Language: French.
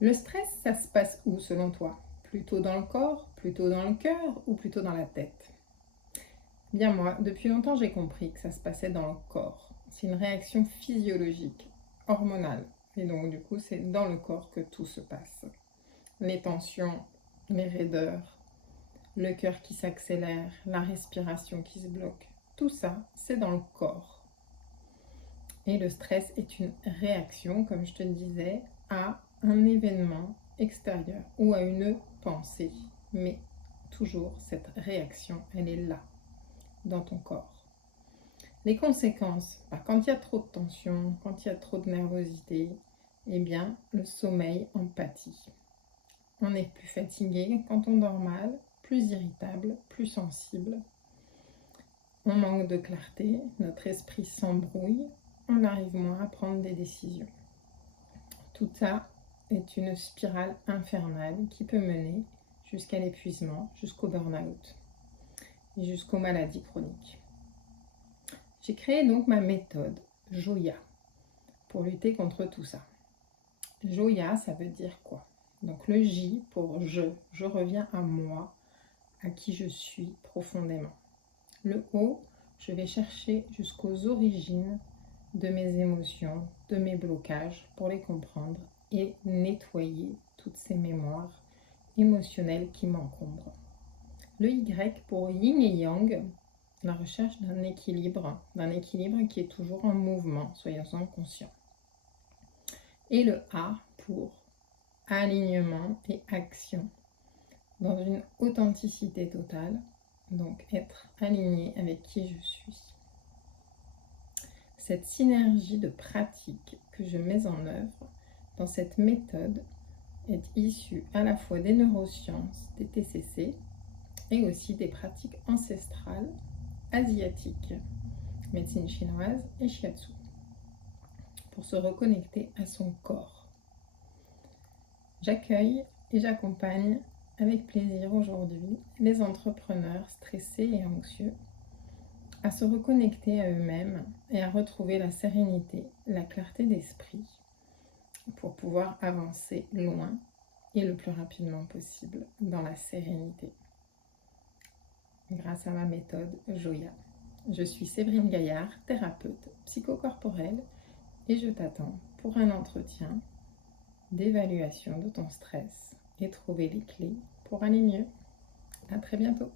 Le stress, ça se passe où selon toi? Plutôt dans le corps, plutôt dans le cœur ou plutôt dans la tête? Bien moi, depuis longtemps j'ai compris que ça se passait dans le corps. C'est une réaction physiologique, hormonale. Et donc du coup, c'est dans le corps que tout se passe. Les tensions, les raideurs, le cœur qui s'accélère, la respiration qui se bloque. Tout ça, c'est dans le corps. Et le stress est une réaction, comme je te le disais, à un événement extérieur ou à une pensée. Mais toujours, cette réaction, elle est là, dans ton corps. Les conséquences, quand il y a trop de tension, quand il y a trop de nervosité, eh bien, le sommeil en pâtit. On est plus fatigué quand on dort mal, plus irritable, plus sensible. On manque de clarté, notre esprit s'embrouille, on arrive moins à prendre des décisions. Tout ça est une spirale infernale qui peut mener jusqu'à l'épuisement, jusqu'au burn-out et jusqu'aux maladies chroniques. J'ai créé donc ma méthode Joya pour lutter contre tout ça. Joya, ça veut dire quoi? Donc le J pour je reviens à moi, à qui je suis profondément. Le O, je vais chercher jusqu'aux origines de mes émotions, de mes blocages pour les comprendre et nettoyer toutes ces mémoires émotionnelles qui m'encombrent. Le Y pour yin et yang, la recherche d'un équilibre qui est toujours en mouvement, soyons-en conscients. Et le A pour alignement et action, dans une authenticité totale, donc être aligné avec qui je suis. Cette synergie de pratiques que je mets en œuvre dans cette méthode est issue à la fois des neurosciences, des TCC et aussi des pratiques ancestrales asiatiques, médecine chinoise et shiatsu, pour se reconnecter à son corps. J'accueille et j'accompagne avec plaisir aujourd'hui les entrepreneurs stressés et anxieux à se reconnecter à eux-mêmes et à retrouver la sérénité, la clarté d'esprit pour pouvoir avancer loin et le plus rapidement possible dans la sérénité. Grâce à ma méthode Joya. Je suis Séverine Gaillard, thérapeute psychocorporelle et je t'attends pour un entretien d'évaluation de ton stress et trouver les clés pour aller mieux. À très bientôt.